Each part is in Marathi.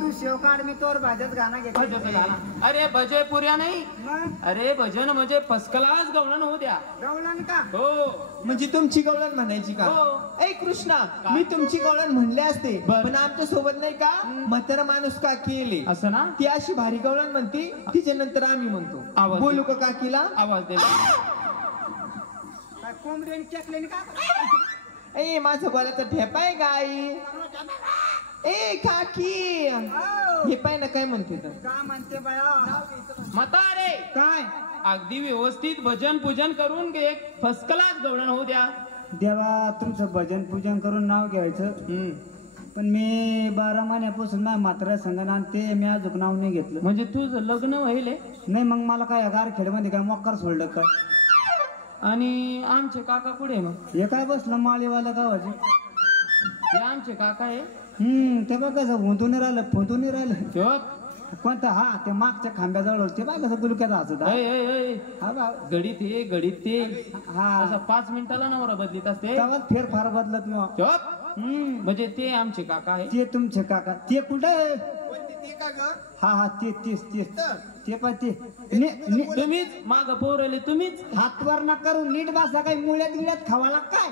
तू शेव काढ मी तोर भाज्यात गाणं घेतो. अरे भजय पुऱ्या नाही, अरे भजन म्हणजे फर्स्ट क्लास गवळण होऊ द्या. गवळण का? हो. म्हणजे तुमची गवळण म्हणायची का? ऐ कृष्णा, मी तुमची गवळण म्हणले असते पण आमच्या सोबत नाही का म्हातारा माणूस का केले असं ना, ती अशी भारी गवळण म्हणती, तिच्या नंतर आम्ही म्हणतो. आवाज बोलू का काकीला? आवाज दे. काय कोंबडी चकलेनी का? ए माझं बोलायचं ठेप आहे गाई. ए काकी हे पाय ना काय म्हणते तर. का म्हणते बाया? म्हातारे काय अगदी व्यवस्थित भजन पूजन करून घे, फर्स्ट क्लास गवळण होऊ द्या. देवा तुमचं भजन पूजन करून नाव घ्यायचं. पण मी 12 महिन्यापासून माझ्या म्हाताऱ्या संघाने ते मी अजून नाव नाही घेतलं. म्हणजे तुझं लग्न व्हायले नाही मग मला काय गारखेडमध्ये काय मोकार सोडलं काय? आणि आमचे काका कुठे मग? हे काय बसलं माळीवाला गावाचे. हे आमचे काका आहे. ते बघ कसं फुंतून राहिलं. तेव्हा कोणतं? हा ते मागच्या खांब्याजवळ ते बघ कसं गुलक्यात असत. हा बा गडीत हे गडीत ते. हा 5 मिनिटाला नवरा बदलीत असते. तेव्हाच फेरफार बदलत मग. म्हणजे ते आमचे काका आहे. ते तुमचे काका ते कुठे? हा तेच ते पण ते तुम्हीच माग पोरले तुम्हीच. हातवर ना करून नीट बसा. काही मुळ्यात गिळ्यात खावाला काय?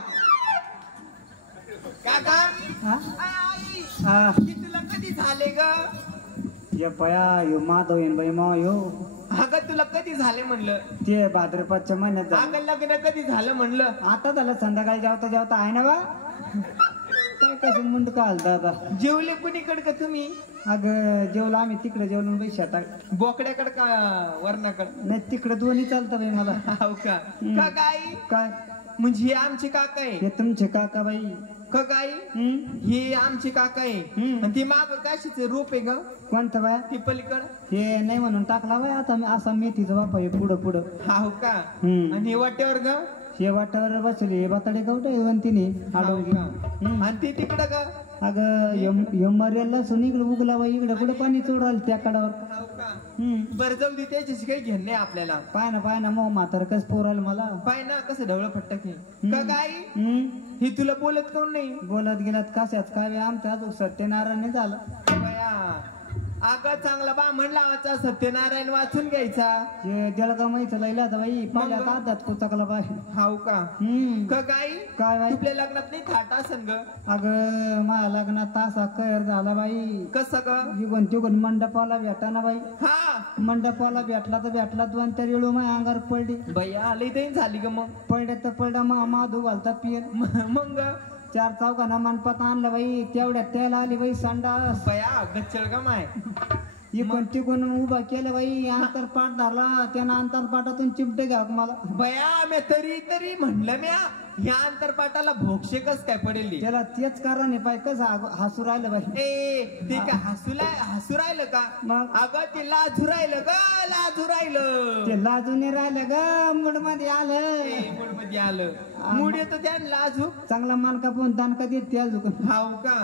काका हा तुला कधी झाले ग? ये बया यो माधव येईन बाई मा यो. अगं तुला कधी झाले म्हणलं? ते भाद्रपदच्या महिन्यात झालं. अगं लग्न कधी झालं म्हणलं? आता झालं संध्याकाळी जेवता आहे ना बा. काय कसं मुंड का हलता आता? जेवले कुणीकडे का तुम्ही? अगं जेवलं आम्ही तिकडे जेवलो बाई शेतात. बोकड्याकडे का वरणाकडे? नाही तिकडे दोन्ही चालतं बाई मला. हो का? काकाई काय म्हणजे हे आमचे काका आहे. हे तुमचे काका बाई. काकाई हे आमचे काका आहे. आणि ती माग काशीच रूप आहे ग. कोणतं बाया? ती पलीकड हे नाही म्हणून टाकला बाय आता मी असा मेथीचा बापा हे पुढं. हो का? आणि हे वाट्यावर ग? हे वाटावर बसले बताडे गावठे तिने आणि ती तिकडं ग? अगं मर्याला सुन इकडे उगला बाई. इकडे कुठे पाणी चोडाल त्या कडावर. बरं जाऊ दे, त्याच्याशी काही घेण नाही आपल्याला. पाय ना मग म्हातार कस पोराल मला. पाय ना कसं ढवळं फटक का गाई. हे तुला बोलत कोण नाही? बोलत गेलात कशाच काय आमच्या अजून सत्यनारायण नाही झालं. अगं चांगला ब्राह्मण लावायचा, सत्यनारायण वाचून घ्यायचा. जळगाव माहिती लयला बाई पहिल्या काढतात कुचकला बाय. हाव का? गाई काय बाई आपल्या लग्नात नाही थाट असन ग? अगं माझ्या लग्नात तासा कहर झाला बाई. कसं ग? तिकडून मंडपाला भेटा ना बाई. हा मंडपाला भेटला 2-3 वेळू माझ्या अंगावर पडली बाई. आली देईन झाली ग मग? पडल्या माधू घालता पियल. मग 4 चौघांना मनपात आणलं बाई. तेवढ्यात त्याला आली बाई संडास. बया गच्चळ ग माय. इकडून तिकडून उभा केलं बाई. अंतरपाठ झाला. त्यानं अंतरपाठातून चिमटे घ्या मला. बया मी तरी म्हणलं म्या ह्या अंतरपाठाला भोक्षे कस काय पडेल? त्याला तेच कारण आहे पाय कसं हसू राहिलं बाई. ते का हसू राहिलं का? मग अगं ते लाजू राहिलं ग. ते लाजून राहिलं ग. मूड मध्ये आलं. मूड येतो त्या लाजू. चांगला मानका पण दानका देत त्या झुकून. हाव का?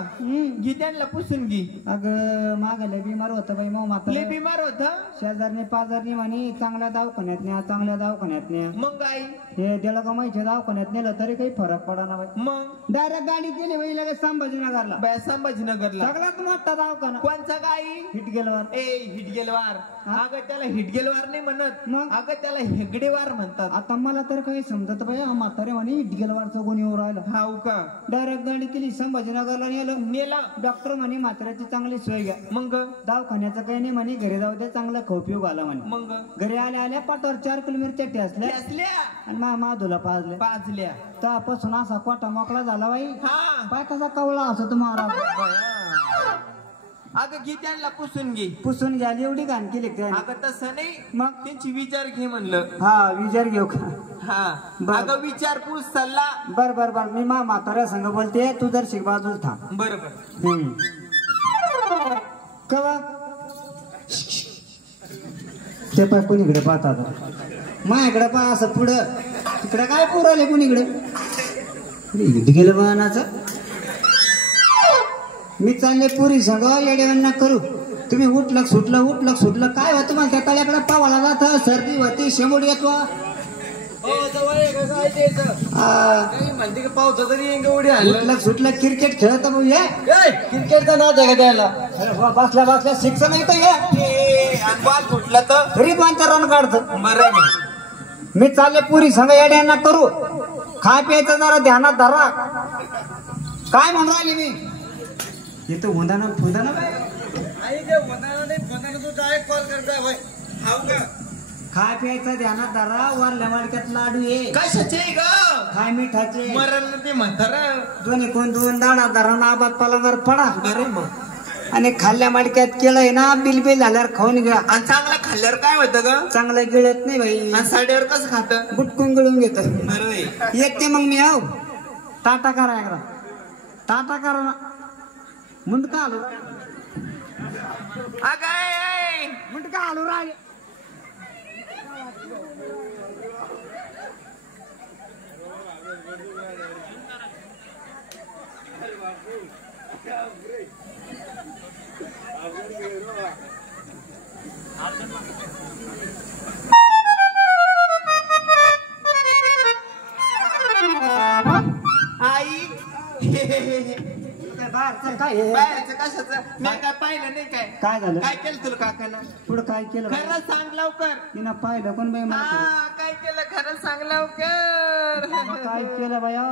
घे त्यांना पुसून घे. अगं मागायला बिमार होतं बाई. मग माता बिमार होत. शेजारने पाजारने म्हणे चांगल्या दवाखान्यात न्या. मग गाई हे जळगाव माहिती दवाखान्यात नेलं तरी काही फरक पडा ना बाई. मग डायरेक्ट गाडी केली बाई लगेच संभाजीनगरला. बाय संभाजीनगरला सगळ्यात मोठा दवाखाना. कोणचा गाई? हिटगेलवार. हिटगेलवार. अगं त्याला हिटगेलवार नाही म्हणत. मग अगं त्याला हेगडेवार म्हणतात. आता मला तर काही समजत बाई. म्हातारे म्हणे हिटगेलवारचं कोणी येऊ राहिलं. हाव का? डायरेक्ट गाडी केली संभाजीनगरला नेला. डॉक्टर म्हणे म्हाताऱ्याची चांगली सोय घ्या. मग दवाखान्याचं काही नाही म्हणे. घरी जाऊ द्या चांगला खोपीव घाला म्हणे. मग घरी आल्या पाठावर 4 किलो मिरच्या ठेसल्या आणि माधूला पाजल्या. त्यापासून असा कोटा मोकळा झाला बाई. पाय कसा कवळा असं तुम्हाला. अगं घे त्यांना पुसून घे. पुसून घ्यायला एवढी घाण केली. अगं तसं नाही. मग त्यांची विचार घे म्हणलं. हा विचार घेऊ का? अगं विचारपूस सल्ला. बर मी म्हाताऱ्या संग बोलते. तू जर शिक बाजूला थांब. बरोबर. कवा ते पाय कुणीकडे पाहतात. माझ्याकडे पहा असं पुढं. तिकडे काय पुराले कुणीकडे गेलं वाहनाचं. मी चालले पुरी सगळं येड्यावांना करू. तुम्ही उठलं सुटलं काय होतं तुम्हाला? त्या तळ्याकडे पावाला जात. सर्दी होती शेंबूड येतो. म्हणते की पावसा तरी उडी आणलं सुटलं क्रिकेट खेळत भाऊ ये क्रिकेटचा नाच आहे का त्याला अरे बसल्या बसल्या शिक्षण येतं ये बॉल फुटला तर तरी 2-4 रन काढतं बरं मग मी चालले पुरी संघ येड्यांना करू खाय प्यायचं जरा ध्यानात धरा काय म्हणून राहिले मी येतो होंदा ना फुंदा ना कॉल करता खाय प्यायचं ध्यानात धरा वरल्या मडक्यात लाडू ये कशाचे ग खाय मिठाचे मरण ते म्हणतार दोन्ही कोण 2 दाणा धरा ना आबाद पाला पडा बरं मग आणि खाल्ल्या मडक्यात केळंय ना बिलबिल झाल्यावर खाऊन घ्या आणि चांगलं खाल्ल्यावर काय होतं ग चांगलं गिळत नाही भाई आणि साडीवर कसं खात गुटकून गिळून घेत बरं येते मग मी आहो टाटा करा एकदा टाटा करा ना मुंडका आलो मुंडका आलो राग आई काय बाहेरचं कशाचं मी काय पाहिलं नाही काय काय झालं काय केलं तुला काकानं पुढं काय केलं खरं सांग लवकर तिनं पाहिलं कोण बाई मला हा काय केलं खरं सांग लवकर काय केलं बाया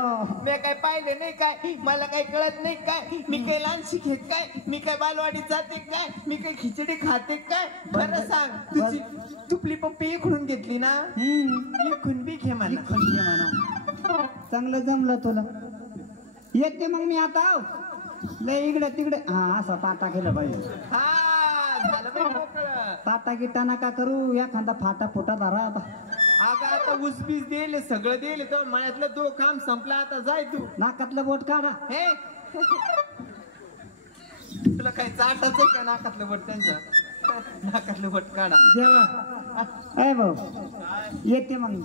मी काय पाहिलं नाही काय मला काय कळत नाही काय मी काय लहानशी घेत काय मी काय बालवाडीत जाते काय मी काय खिचडी खाते काय खरं सांग तुझी तुपली पप्पी इकडून घेतली ना इकडून बी घे मला चांगलं जमलं तुला येते मग मी आता लय इकडे तिकडे हा असा ताटा केलं पाहिजे हा झालं बाई मोकळं ताटा गिटा नका करू एखादा फाटा फुटा धरा आता अगं आता उसबीस दिले सगळं दिले तर मळ्यातलं तो काम संपला आता जाय तू नाकातलं बोट काढा हे तुला काही चाटाच का नाकातलं बोट त्यांच्या नाकातलं बोट काढा जेव्हा भाऊ येते मग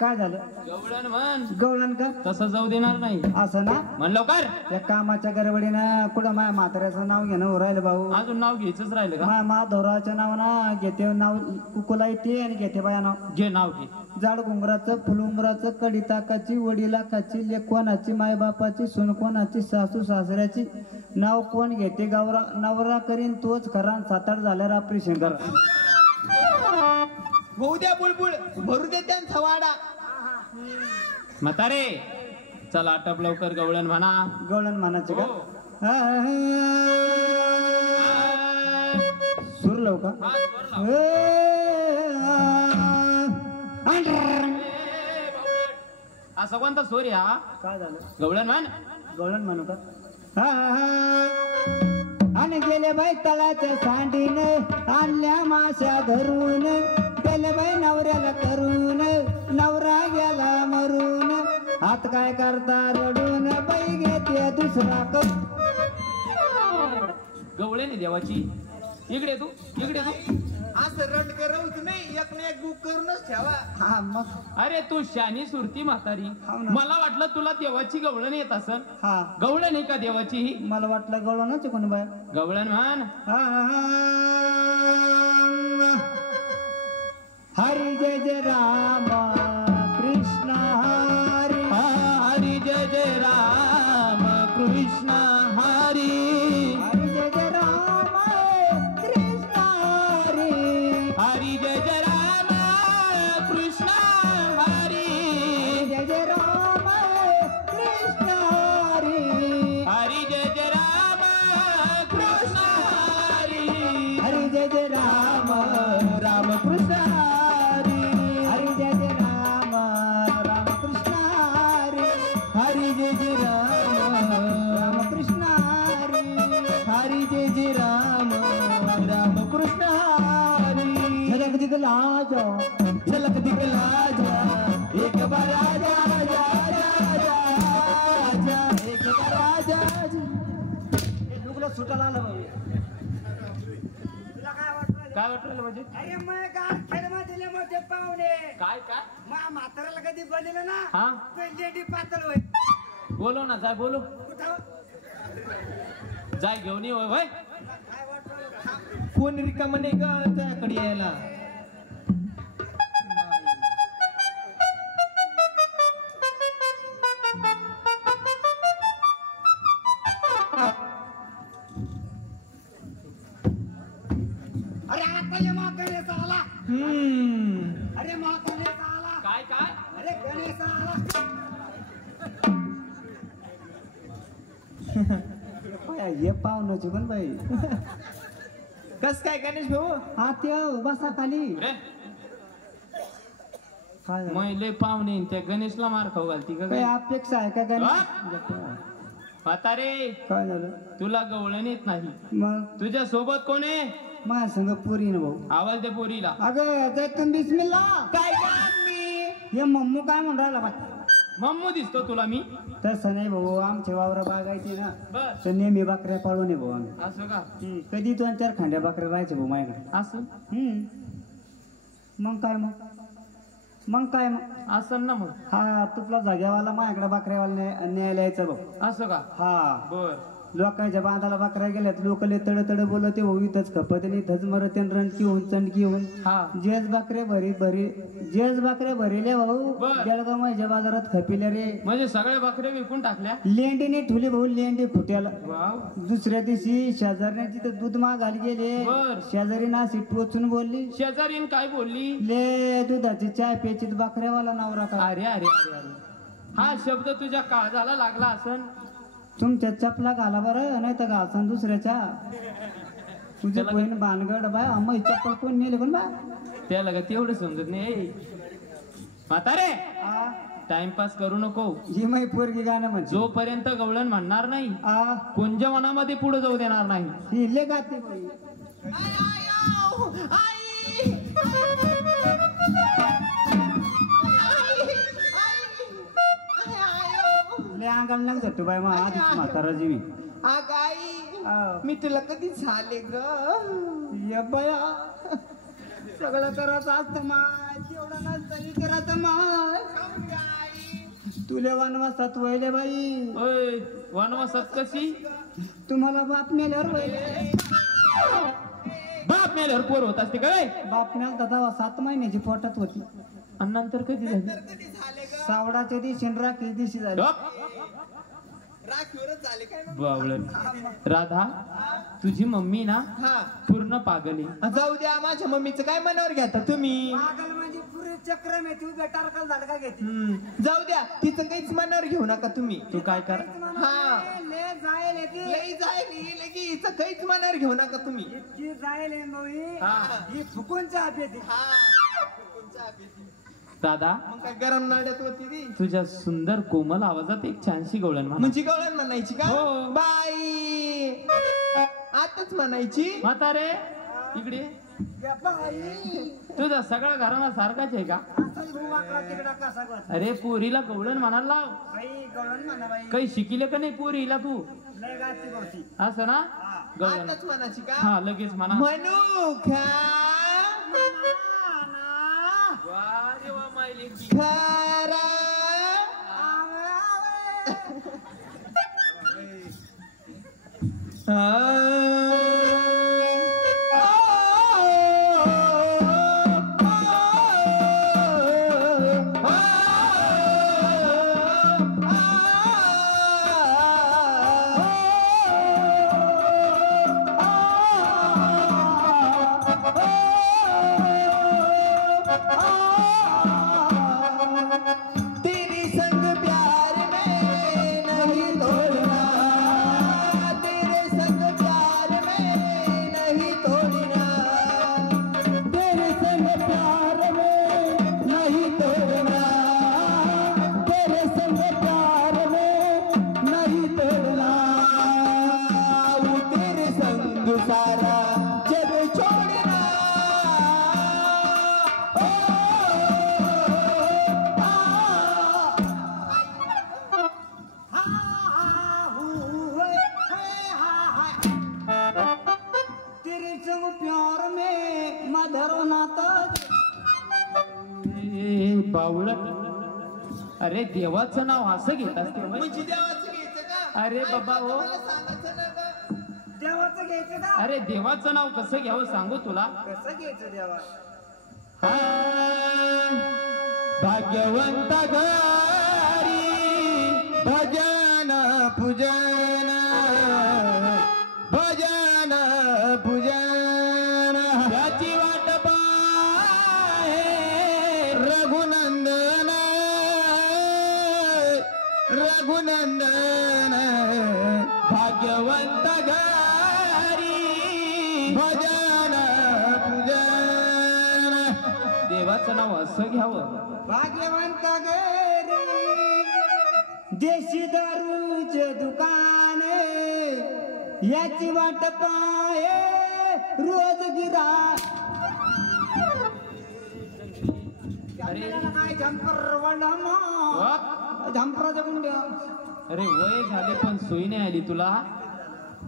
काय झालं गवळण म्हण गवळण का तसं जाऊ देणार नाही असं ना म्हण लवकर या कामाच्या गडबडीनं कुठं माझ्या म्हाताऱ्याचं नाव घेणं राहिलं भाऊ अजून नाव घ्यायचंच राहिलं का माझ्या माधवरावचं नाव ना घेते नाव कुकुला येते आणि घेते बाया नाव घे नाव घे जाड घुंगराचं फुलुंगराचं कडिताकाची वडिलाकाची लेक कोणाची मायबापाची सून कोणाची सासू सासऱ्याची नाव कोण घेते गावरा नवरा करीन तोच खरा 7-8 झाल्यावर ऑपरेशन करा होऊ द्या बुलबुल भरू दे त्यांचा वाडा म्हातारे चला आटप लवकर गवळण म्हणा गवळण म्हणायचं का हो. सुरलो का हा, स्वर लाव. असा कोणता सोर हा काय झालं गवळण म्हण गवळण म्हणू का आणि गेले बाई तळाच्या सांडीनं आणल्या माश्या धरून गेले बाई नवऱ्याला करून नवरा गेला मरून हात काय करता रडून बाई घेते दुसरा गवळण देवाची इकडे तू असं रट करवच नाही एक ना एक बुक करूनच ठेवा हा मग अरे तू शानी सुरती म्हातारी हो ना. मला वाटलं तुला देवाची गवळण येत असन हा गवळण आहे का देवाची ही मला वाटलं गवळणच कोणी बाय गवळण म्हण हरी जय जय राम कृष्ण हरी हरी जय जय राम कृष्ण हरी हरी जय जय राम कृष्ण हरी हरी जय जय राम कृष्ण हरी जय जय राम कृष्ण हरी हरी जय जय राम कृष्ण हरी हरी जय जय राम राम कृष्ण हरी हरी जय जय राम राम कृष्ण हरी हरी जय जय राम राम कृष्ण हरी हरी जय जय राम राम कृष्ण हरी झलक दिखला जा झलक दिखला जा एक बार आजा आजा आजा आजा एक बार आजा लुगला सुटायला आला भाऊ तुला काय वाटलं काय वाटलं म्हणजे अरे मग गाड खेळमा दिले मोठे पाहुणे काय काय मा म्हाताऱ्याला कधी बनलेलं ना हा तो लेडी पातळ होय बोलो ना जाय बोलो कुठं जाय घेऊन ये होय काय वाटलं कोण रिकाम नाही का त्याकडे यायला आता ये माँ गणेश आला. अरे माँ गणेश आला. काय काय अरे गणेश आला. ये पाहुण्याची पण बाई. कस काय गणेश भाऊ? हा ते बसा खाली. रे काय झालं? मैले पाहुणे त्या गणेशला मार खाऊ घालती का काय काय? अपेक्षा आहे का गणेश? म्हातारे काय झालं तुला गवळण येत नाही. मग तुझ्या सोबत कोण आहे? माझ्या संग पुरी ना भाऊ. आवाज दे पोरीला. अगं जैतून बिस्मिल्ला. काय मी हे मम्मू काय म्हणून राहिला बा? मम्मू दिसतो तुला मी? तसं नाही भाऊ, आमचे वावर बागायचे ना, बर तर नेहमी बकऱ्या पाळून आहे भाऊ आम्ही. असं का? कधी 2-4 खांड्या बकऱ्या राहायचे भाऊ माझ्याकडे. असं मग काय मग असं ना मग. हा तुपला जाग्यावाला माझ्याकडे बकऱ्यावाला न्यायला यायचं भाऊ. असं का? हा बर लोकांच्या बांधाला बकऱ्या गेल्यात, लोक लय तड बोलते भाऊ, इथंच खपत आणि इथंच मरते, रणकी होऊन चंडकी होऊन. हा जेज बकरे भरिले भाऊ. बर. जळगाव माझ्या बाजारात खपिले रे. म्हणजे सगळ्या बकऱ्या विकून टाकल्या? लेंडीने ठुले भाऊ, लेंडी फुट्याला. वाव. दुसऱ्या दिवशी शेजारने तिथं दूध मागायला गेले. बर. शेजारी नाशिक टोचून बोलली, शेजारीन काय बोलली? ले दुधाची चाय प्यायची बकऱ्यावाला नवरा का. अरे अरे अरे अरे हा शब्द तुझ्या काळजाला लागला असन. तुमच्या चपला घाला बरं, नाही तर घालसान दुसऱ्याच्या. तुझे त्याला- बहीण भानगड बाय, अम्मा चप्पल कोण नेले कोण बा. त्याला का तेवढं समजत नाही. म्हातारे टाइमपास करू नको. ही माई पोरगी गाणं म्हणजे जोपर्यंत गवळण म्हणणार नाही कुंजवनामध्ये पुढे जाऊ देणार नाही. ही ले गाते बाई. ले अंगाला लाग जातो बाय मग आधीच म्हातारा जीवी. मी तुला कधी झाले ग? ये बया सगळं करायचं असतं माय, तेवढं नसतं करायचं माय. तुले वनवासात वळले बाई, ओय वनवासात कशी? तुम्हाला बाप मेल्यावर वळले. बाप मेल्यावर पोर होत असते काय? बाप मेलता तेव्हा 7 महिन्याची पोटात होती. आणि नंतर कधी झाली? सावडाच्या दिवशी आणि राखीच्या दिवशी झाली. राखीवरच झाले काय ना? बावळण. राधा तुझी मम्मी ना हा पूर्ण पागली. जाऊ द्या, माझ्या मम्मीचं काय मनावर घेता तुम्ही? पागल म्हणजे पुरी चक्रम आहे, तू टारकल झालं का घेते. जाऊ द्या, तिचं काहीच मनावर घेऊ नका तुम्ही. तू काय कर? हा ले जायल आहे ती. लई जायली लगी, हिचं काहीच मनावर घेऊ नका तुम्ही. इतकी जायल आहे भाऊ ही. हा. ही फुकून चहा पिते. हा राधा मग काय गरम नाड्यात होती ती. तुझ्या सुंदर कोमल आवाजात एक छानशी गवळण म्हणा. म्हणजे गवळण म्हणायची का? हो. बाई आताच म्हणायची. म्हातारे इकडे. या बाई. तुझा सगळा घराणा सारखाच आहे का? असंच भाऊ वाकडा तिकडा कसा गं. अरे पोरीला गवळण म्हणायला लाव. बाई गवळण म्हणा बाई. काही शिकिले का नाही पोरीला तू? लय गाती भाऊची. असं ना गवळण. आताच म्हणायची का? हा लगेच म्हणा. म्हणू खा वा रे वा मायली. खरा तेरे संग प्यार में नहीं तोड़ना, तेरे संग प्यार में नहीं तोड़ना, तेरे संग प्यार में नहीं तोड़ना, तेरे संग प्यार में नहीं तोड़ना, वो तेरे संग सारा जग छोड़ना. तेरे संग प्यार में मधुर नाता. ए, बावळट. अरे देवाचं नाव असं घेत असते होय? म्हणजे देवाचं घ्यायचं का? अरे बाबा हो. मला सांगायचं ना गं. देवाचं घ्यायचं का. अरे देवाचं नाव कसं घ्यावं सांगू तुला. कसं घ्यायचं देवा. भाग्यवंत घरी भजन पूजन, भजन पूजन, त्याची हरी भजन पूजन. देवाचं नाव असं घ्यावं. भाग्यवंत घरी देशी दारूचे दुकान याची वाट पाये रोज गिरा. काय झंपर झंपराच्या गुंड्या. अरे वय झाले पण सोयी नाही आली तुला.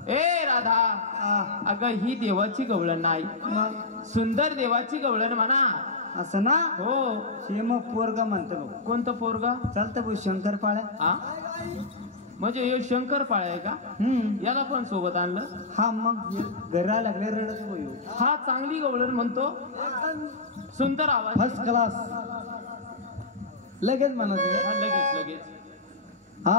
ए राधा, अगं ही देवाची गवळण नाही, मग सुंदर देवाची गवळण म्हणा. असं ना. हो. हे मग पोरगा म्हणतो बघ. कोणतं पोरगा? चालतं भाऊ शंकर पाळ्या. हा म्हणजे हे शंकर पाळ आहे का? याला पण सोबत आणलं. हा मग घरा लागले रडत भाऊ. हा चांगली गवळण म्हणतो, सुंदर आवाज. फर्स्ट क्लास लगेच म्हणत हा, लगेच लगेच. हा